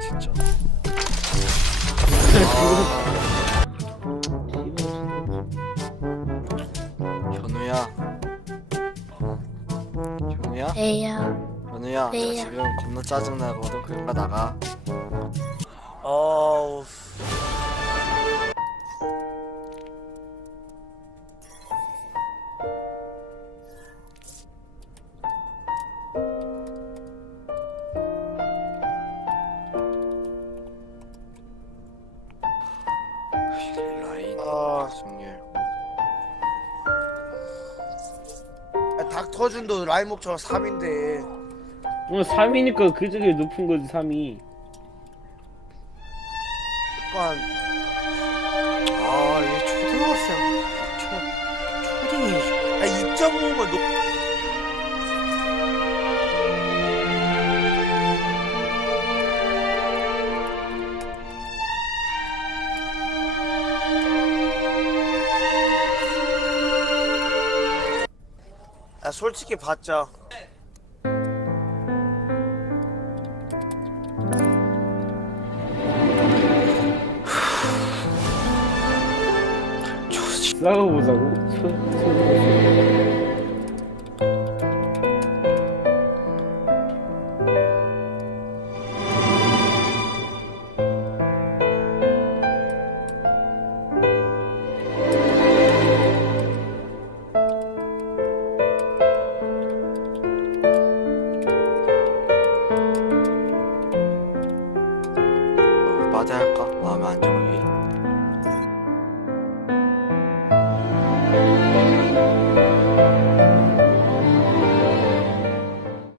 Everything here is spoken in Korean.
진짜. 왜요? 연우야 나 왜요? 지금 겁나 짜증나거든 그러니까 나가 어우 라인 아. 승률 닥터준도 목표가 3인데. 어 3이니까 그 중에 높은 거지 3이. 그러니까 아얘 초등학생. 초 초딩이. 야 2.5면 높 솔직히 초딩 싸워보자고? 초, 초등 어디 할까? 마음의 안정을 위해.